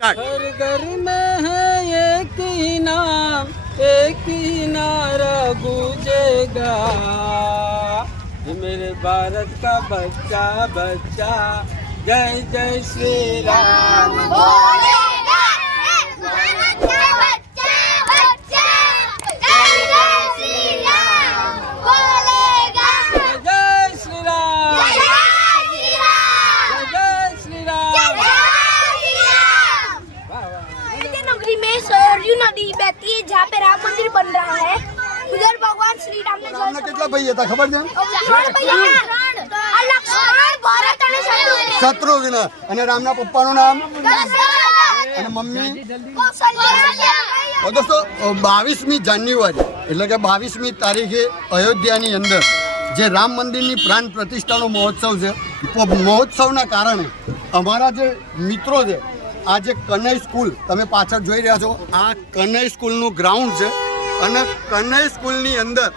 हर घर में है एक ही नाम एक ही नारा गूंजेगा ये मेरे भारत का बच्चा बच्चा जय जय श्री राम ભાઈ હતા, ખબર છે શત્રુઘ્ન અને રામના પપ્પાનું નામ? અને મમ્મી? દોસ્તો બાવીસમી જાન્યુઆરી, એટલે કે બાવીસમી તારીખે અયોધ્યાની અંદર જે રામ મંદિરની પ્રાણ પ્રતિષ્ઠાનો મહોત્સવ છે મહોત્સવના કારણે અમારા જે મિત્રો છે, આ જે કનૈ સ્કૂલ, તમે પાછળ જોઈ રહ્યા છો, આ કનૈ સ્કૂલનું ગ્રાઉન્ડ છે. અને કનૈ સ્કૂલની અંદર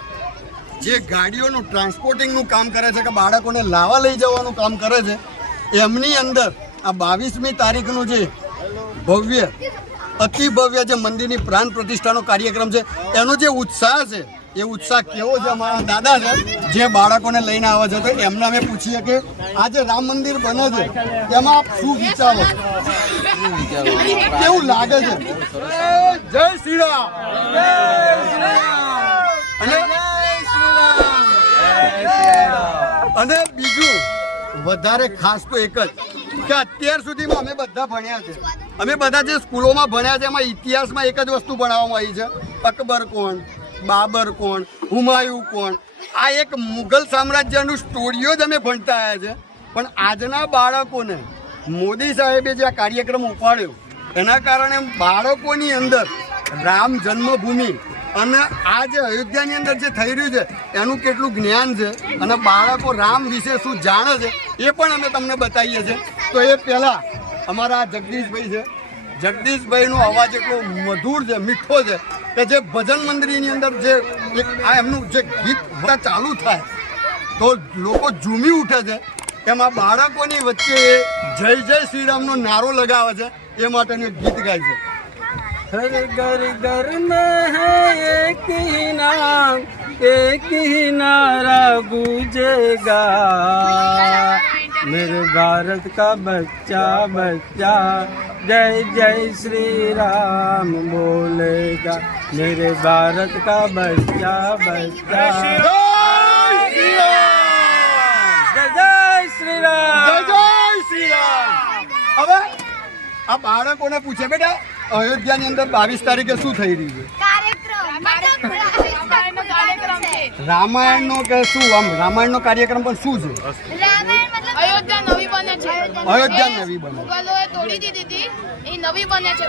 જે ગાડીઓનું ટ્રાન્સપોર્ટિંગનું કામ કરે છે કે બાળકોને લાવવા લઈ જવાનું કામ કરે છે એમની અંદર આ બાવીસમી તારીખનું જે ભવ્ય અતિ ભવ્ય જે મંદિરની પ્રાણ પ્રતિષ્ઠાનો કાર્યક્રમ છે એનો જે ઉત્સાહ છે એ ઉત્સાહ કેવો છે અમારા દાદા છે જે બાળકોને લઈને આવે છે તો એમને અમે પૂછીએ કે આ જે રામ મંદિર બને છે તેમાં આપ શું વિચારો? કેવું લાગે છે? જય શ્રી રામ. અને બીજું, વધારે ખાસ તો એક જ, કે અત્યાર સુધીમાં અમે બધા ભણ્યા છે. અમે બધા જે સ્કૂલોમાં ભણ્યા છે, એમાં ઇતિહાસમાં એક જ વસ્તુ ભણાવવામાં આવી છે. અકબર કોણ, બાબર કોણ, હુમાયુ કોણ. આ એક મુઘલ સામ્રાજ્યનું સ્ટોરીઓ જ અમે ભણતા આવ્યા છે. પણ આજના બાળકોને મોદી સાહેબે જે આ કાર્યક્રમ ઉપાડ્યો, એના કારણે બાળકોની અંદર રામ જન્મભૂમિ અને આ જે અયોધ્યાની અંદર જે થઈ રહ્યું છે, એનું કેટલું જ્ઞાન છે અને બાળકો રામ વિશે શું જાણે છે, એ પણ અમે તમને બતાવીએ છીએ. તો એ પહેલાં અમારા જગદીશભાઈ છે. જગદીશભાઈનો અવાજ એટલો મધુર છે, મીઠો છે કે જે ભજન મંદિરની અંદર જે આ એમનું જે ગીત ચાલુ થાય, તો લોકો ઝૂમી ઉઠે છે. એમાં બાળકોની વચ્ચે જય જય શ્રીરામનો નારો લગાવે છે, એ માટેનું ગીત ગાય છે. हर घर घर में है एक ही नाम एक ही नारा गूंजेगा मेरे भारत का बच्चा बच्चा जय जय श्री राम बोलेगा मेरे भारत का बच्चा बच्चा जय जय श्री જય राम જય શ્રીરામ હવે આ બાળકોને પૂછે બેટા અયોધ્યાની અંદર બાવીસ તારીખે શું થઈ રહ્યું છે? રામાયણનો કે શું આમ રામાયણનો કાર્યક્રમ પણ શું છે? અયોધ્યા નવી બને છે. અયોધ્યા નવી બને મુગલોએ તોડી દીધી હતી. એ નવી બને છે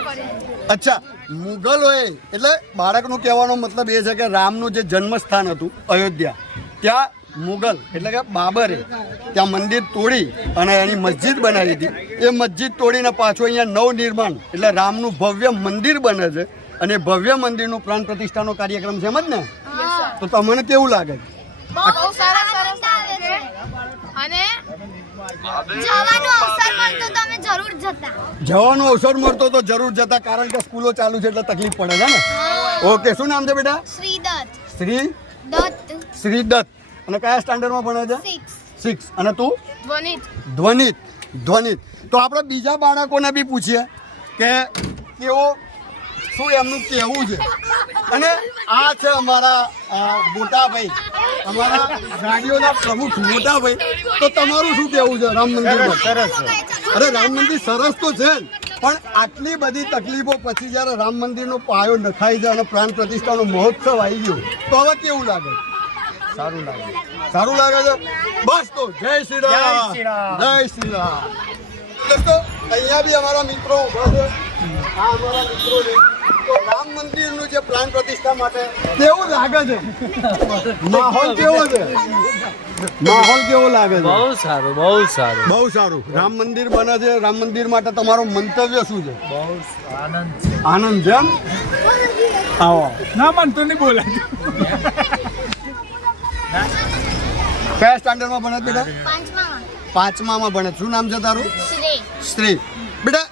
અચ્છા મુગલોએ એટલે બાળકનું કહેવાનો મતલબ એ છે કે રામનું જે જન્મસ્થાન હતું અયોધ્યા ત્યાં મુગલ એટલે કે બાબરે ત્યાં મંદિર તોડી અને એની મસ્જિદ બનાવી હતી એ મસ્જિદ તોડીને પાછું અહીંયા નવનિર્માણ એટલે રામનું ભવ્ય મંદિર બને છે. અને ભવ્ય મંદિરનું પ્રાણ પ્રતિષ્ઠાનો કાર્યક્રમ છે એમ જ ને? તો તમને કેવું લાગે? છે. અને જવાનો અવસર મળતો તો જરૂર જતા. કારણ કે સ્કૂલો ચાલુ છે એટલે તકલીફ પડે છે ને? ઓકે શું નામ છે બેટા? શ્રી દત્ત. શ્રી? દત્ત. શ્રી દત્ત. અને કયા સ્ટાન્ડર્ડમાં ભણે છે? સિક્સ અને તું? ધ્વનિત. ધ્વનિત. ધ્વનિત. તો આપણે બીજા બાળકોને બી પૂછીએ કે કેવો શું એમનું કેવું છે? અને આ છે અમારા મોટાભાઈ અમારા ગાડીઓના પ્રમુખ મોટાભાઈ તો તમારું શું કેવું છે? રામ મંદિરમાં સરસ. અરે રામ મંદિર સરસ તો છે જ. પણ આટલી બધી તકલીફો પછી જ્યારે રામ મંદિરનો પાયો નખાઈ જાય અને પ્રાણ પ્રતિષ્ઠાનો મહોત્સવ આવી ગયો તો હવે કેવું લાગે? સારું લાગે. સારું લાગે છે? બસ તો જય શ્રી રામ. જય શ્રી રામ. દોસ્તો અહીંયા બી અમારા મિત્રો ઊભા છે. આ અમારા મિત્રો છે. તો રામ મંદિરનું જે પ્રાણ પ્રતિષ્ઠા માટે કેવું લાગે છે? માહોલ કેવો છે? માહોલ કેવો લાગે છે? બહુ સારું બહુ સારું. બહુ સારું. રામ મંદિર બને છે. રામ મંદિર માટે તમારો મંતવ્ય શું છે? બહુ આનંદ છે. આનંદ છે આવો. ના મન તો નહીં બોલાય કયા સ્ટાન્ડર્ડમાં ભણે છે બેટા? પાંચમા પાંચમામાં ભણે શું નામ છે તારું? શ્રી. સ્ત્રી બેટા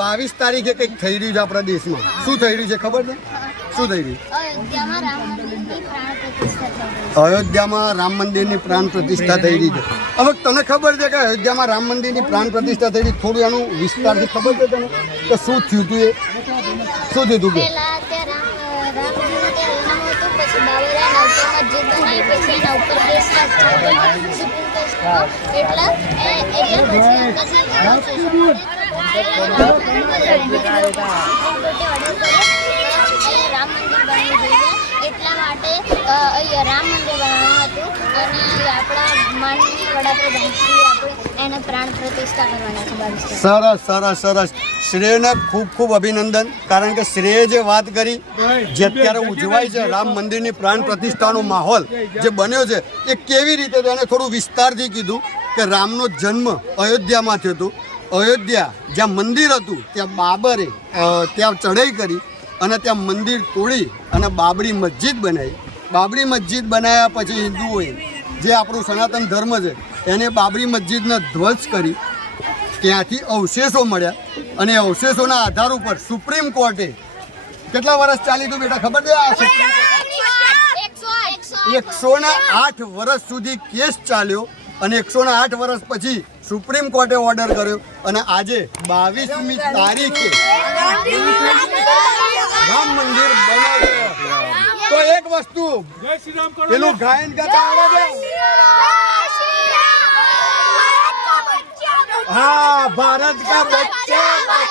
બાવીસ તારીખે કંઈક થઈ રહ્યું છે આપણા દેશમાં. શું થઈ રહ્યું છે ખબર છે? શું થઈ રહ્યું? અયોધ્યામાં રામ મંદિરની પ્રાણ પ્રતિષ્ઠા થઈ અયોધ્યામાં રામ મંદિરની પ્રાણ પ્રતિષ્ઠા થઈ રહી છે. હવે તને ખબર છે કે અયોધ્યામાં રામ મંદિરની પ્રાણ પ્રતિષ્ઠા થઈ રહી થોડું એનું વિસ્તારથી ખબર છે તને? કે શું થયું હતું એ? શું થયું હતું કે પહેલા ત્યાં રામ રામજીનું ત્યાં રહેવાનું હતું પછી નવતરમાં જીત બનાવી પછી એના ઉપર કેસ ચાલતો સુપ્રીમ કોર્ટમાં એટલે એ એટલે પછી રામ મંદિર બનવું જોઈએ એટલા માટે અહીંયા રામ મંદિર બનાવવાનું હતું અને આપણા માનનીય વડાપ્રધાન શ્રી આપણે એને પ્રાણ પ્રતિષ્ઠા કરવાના છે સરસ સરસ સરસ. શ્રેયને ખૂબ ખૂબ અભિનંદન, કારણ કે શ્રેય જે વાત કરી, જે અત્યારે ઉજવાય છે રામ મંદિરની પ્રાણ પ્રતિષ્ઠાનો માહોલ જે બન્યો છે, એ કેવી રીતે એને થોડું વિસ્તારથી કીધું કે રામનો જન્મ અયોધ્યામાં થયો હતો. અયોધ્યા જ્યાં મંદિર હતું, ત્યાં બાબરે ત્યાં ચઢાઈ કરી અને ત્યાં મંદિર તોડી અને બાબરી મસ્જિદ બનાવી. બાબરી મસ્જિદ બનાવ્યા પછી હિન્દુઓએ જે આપણું સનાતન ધર્મ છે એને બાબરી મસ્જિદને ધ્વજ કરી ત્યાંથી અવશેષો મળ્યા અને અવશેષોના આધાર ઉપર સુપ્રીમ કોર્ટે કેટલા વર્ષ ચાલી હતું બેટા ખબર છે આ સુપ્રીમ એકસો ને આઠ. વર્ષ સુધી કેસ ચાલ્યો અને એકસો ને આઠ વર્ષ પછી સુપ્રીમ કોર્ટે ઓર્ડર કર્યો અને આજે બાવીસમી તારીખે રામ મંદિર બને છે તો એક વસ્તુ પેલું ગાયન ગાતા આવડે છે હા ભારત કા બચ્ચા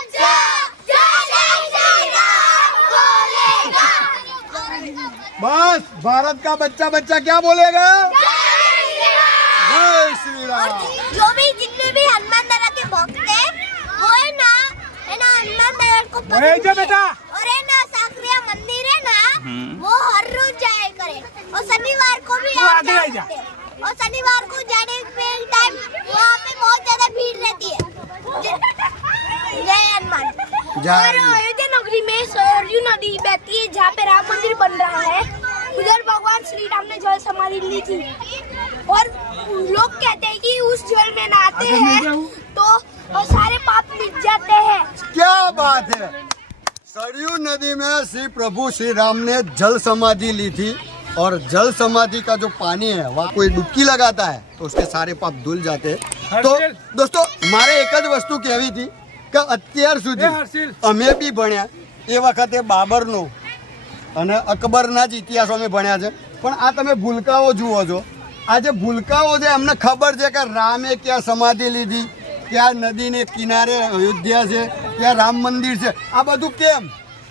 बस भारत का बच्चा बच्चा क्या बोलेगा जय श्री राम जो भी जितने भी हनुमान दादा के भक्त हैं वो है ना है ना हनुमान दादा को पकड़ बेटा और है ना वो हर रोज जाया करे। और शनिवार को भी आप जा सकते हैं। और शनिवार को जाने के टाइम वहाँ पे बहुत ज़्यादा भीड़ रहती है। जय जय हनुमान। और अयोध्या नगरी में सरयू नदी बहती है जहाँ पे राम मंदिर बन रहा है। उधर भगवान श्री राम ने जल समाधि ली थी। और लोग कहते हैं कि उस जल में नहाते हैं। तो और सारे पाप मिट जाते हैं। क्या बात है। सरयू नदी में श्री प्रभु श्री राम ने जल समाधि ली थी और जल समाधि का जो पानी है वहाँ कोई डुबकी लगाता है तो उसके सारे पाप धुल जाते हैं तो दोस्तों મારે એક જ વસ્તુ કહેવી હતી કે અત્યાર સુધી અમે બી ભણ્યા એ વખતે બાબરનો અને અકબરના જ ઇતિહાસો અમે ભણ્યા છે પણ આ તમે ભૂલકાઓ જુઓ છો આ જે ભૂલકાઓ છે એમને ખબર છે કે રામે ક્યાં સમાધિ લીધી ક્યાં નદીને કિનારે અયોધ્યા છે ક્યાં રામ મંદિર છે. આ બધું કેમ?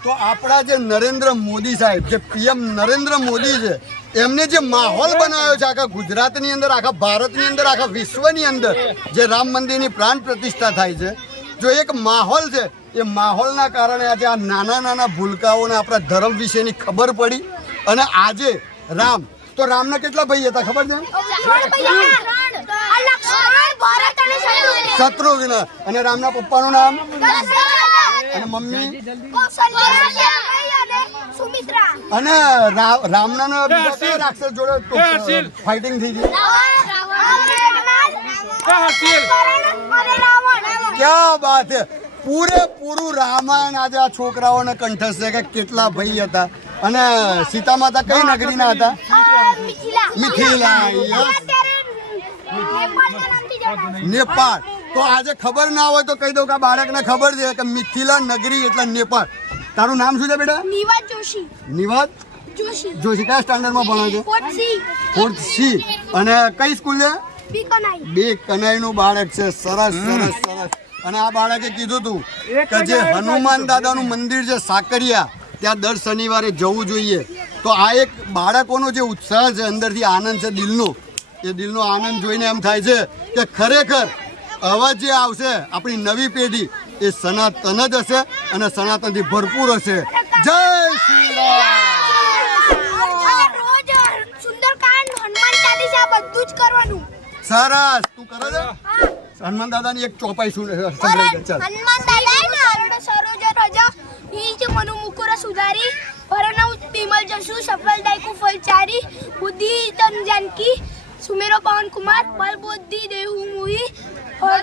તો આપણા જે નરેન્દ્ર મોદી સાહેબ, જે પીએમ નરેન્દ્ર મોદી છે, એમને જે માહોલ બનાવ્યો છે, આખા ગુજરાતની અંદર, આખા ભારતની અંદર, આખા વિશ્વની અંદર, જે રામ મંદિરની પ્રાણ પ્રતિષ્ઠા થાય છે, જો એક માહોલ છે, એ માહોલના કારણે આજે આ નાના નાના ભૂલકાઓને આપણા ધર્મ વિશેની ખબર પડી. અને આજે રામ, તો રામના કેટલા ભાઈ હતા, ખબર છે? શત્રુઘ્ન અને રામના પપ્પાનું નામ? અને મમ્મી? અને રામના રાક્ષસ જોડે ફાઇટિંગ થઈ ગઈ ક્યાં વાત છે? પૂરેપૂરું રામાયણ આજે આ છોકરાઓને કંઠસ્થ છે કે કેટલા ભાઈ હતા. અને સીતા માતા કઈ નગરીના હતા? મિથિલા. નેપાળ. તો આજે ખબર ના હોય તો કહી દઉં કે આ બાળકને ખબર છે કે મિથિલા નગરી એટલે નેપાળ. તારું નામ શું છે બેટા? નિવાદ જોશી. નિવાદ? જોશી. જોશી. કયા સ્ટાન્ડર્ડમાં ભણો છે? ફોર્થ સી અને કઈ સ્કૂલ છે? બે કનાઈનું બાળક છે. સરસ સરસ સરસ. અને આ બાળકે કીધું હતું કે જે હનુમાન દાદાનું મંદિર છે સાકરિયા ત્યાં દર શનિવારે જવું જોઈએ. તો આ એક બાળકોનો જે ઉત્સાહ છે અંદરથી આનંદ છે દિલનો એ દિલનો આનંદ જોઈને એમ થાય છે કે ખરેખર હવે જે આવશે આપણી નવી પેઢી એ સનાતન જ હશે અને સનાતનથી ભરપૂર હશે. જય શ્રી રામ! સરસ! તું કરો છો? હનુમાન દાદાની એક ચોપાઈ શું સંભળાઈ દે ચાલ. હનુમાન દાદા સરોજ રજ નીચ મનુ મુકુર સુધારી. ભરણઉ બિમલ જસુ સફલ દાયકુ ફલચારી. બુદ્ધિ તન જાનકી. सुमेरा पवन कुमार बलबुद्धि देहू मूवी और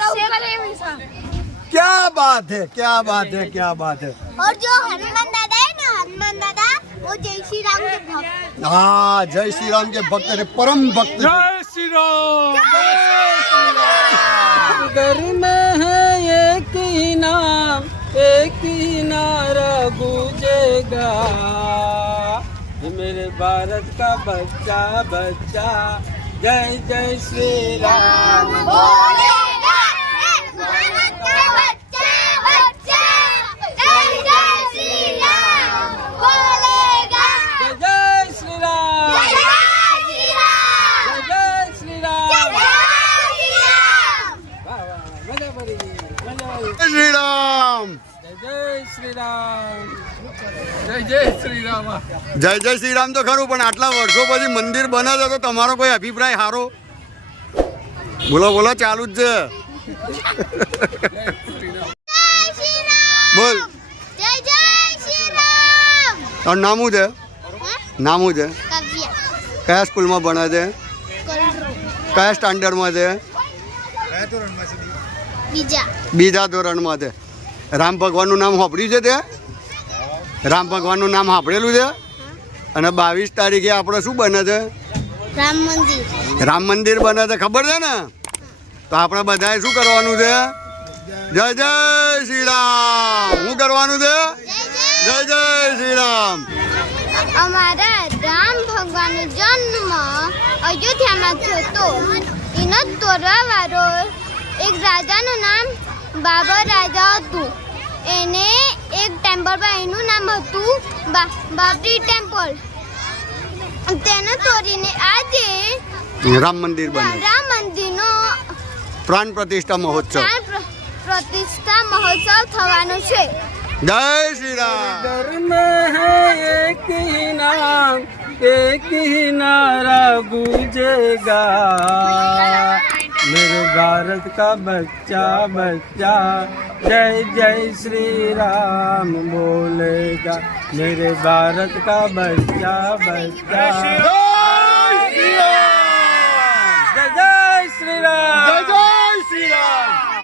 क्या बात है क्या बात है क्या बात है। और जो हनुमान दादा है ना हनुमान दादा वो जय श्री राम के भक्त। हाँ जय श्री राम के भक्त है परम भक्त। जय श्री राम। घर में है एक ही नाम एक ही नारा गूंजेगा। मेरे भारत का बच्चा बच्चा। जय जय श्री राम बोलेगा भारत का बच्चा बच्चा जय जय श्री જય જય શ્રી રામ તો ખરું, પણ આટલા વર્ષો પછી મંદિર બને છે તો તમારો કોઈ અભિપ્રાય સારો બોલો બોલો, ચાલુ જ છે. બોલ. તારું છે? નામું છે? કયા સ્કૂલમાં ભણે છે? કયા સ્ટાન્ડર્ડમાં છે? બીજા ધોરણમાં છે. રામ ભગવાનનું નામ સાંભળ્યું છે તે? રામ ભગવાનનું નામ સાંભળેલું છે? અને બાવીસ તારીખે આપણે શું બને છે? રામ મંદિર. રામ મંદિર બને છે ખબર છે ને? તો આપણે બધાએ શું કરવાનું છે? જય જય શ્રી રામ શું કરવાનું છે? જય જય શ્રી રામ અમારા રામ ભગવાનનો જન્મ અયોધ્યામાં થયો હતો. એનો તોરવા વાળો એક રાજાનું નામ બાબર રાજા હતું. એને ટેમ્પલ પર એનું નામ હતું બાબરી ટેમ્પલ. તેને તોડીને આજે રામ મંદિર બન્યું. રામ મંદિરનો પ્રાણ પ્રતિષ્ઠા મહોત્સવ. પ્રાણ પ્રતિષ્ઠા મહોત્સવ થવાનો છે. જય શ્રી રામ. ધર્મ હે એક નામ એક નારા ગુજેગા. मेरे भारत का बच्चा बच्चा जय जय श्री राम बोलेगा मेरे भारत का बच्चा बच्चा जय जय श्री राम